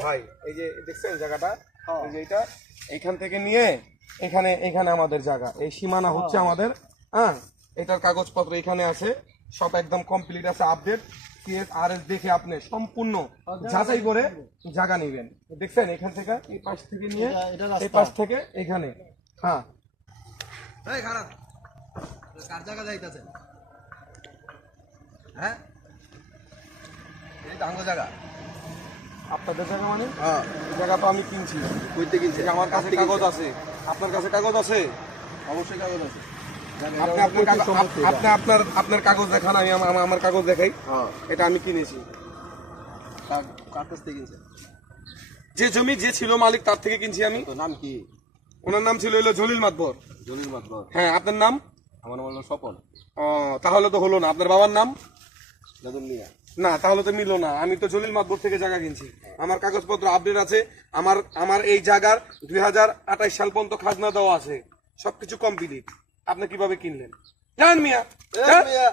ভাই এই যে দেখছেন জায়গাটা, এই যে এটা এইখান থেকে নিয়ে এখানে এখানে আমাদের জায়গা, এই সীমানা হচ্ছে আমাদের। হ্যাঁ, এটার কাগজপত্র এখানে আছে, সব একদম কমপ্লিট আছে, আপডেট CSRS দেখে আপনি সম্পূর্ণ যাচাই করে জায়গা নেবেন। দেখছেন এখান থেকে এই পাশ থেকে নিয়ে এই পাশ থেকে এখানে। হ্যাঁ এই খারাপ কার জায়গা যাইতাছে? হ্যাঁ, এই ডাঙ্গ জায়গা আপনাদের জায়গা মানে? হ্যাঁ, এই জায়গা তো আমি কিনছি, কইতে কিনছে? আমার কাছে কাগজ আছে, আপনার কাছে কাগজ আছে? অবশ্যই কাগজ আছে। আপনি আপনার কাগজ, আপনি আপনার আপনার কাগজ দেখান, আমি আমার কাগজ দেখাই। হ্যাঁ, এটা আমি কিনেছি। কার কাছ থেকে কিনছে? যে জমি যে ছিল মালিক তার থেকে কিনছি আমি। তোর নাম কি? ওনার নাম ছিল হলো জলিল মাতবর। জলিল মাতবর। হ্যাঁ, আপনার নাম? আমার নাম হলো স্বপন। ও, তাহলে তো হলো না। আপনার বাবার নাম? নতুন মিয়া। না, তাহলে তো মিললো না। আমি তো জলিল মাতবর থেকে জায়গা কিনছি, আমার কাগজপত্র আপডেট আছে। আমার আমার এই জায়গার 2028 সাল পর্যন্ত খাজনা দেওয়া আছে, সবকিছু কমপ্লিট। আপনি কিভাবে কিনলেন? জান মিয়া, এই যান। মিয়া,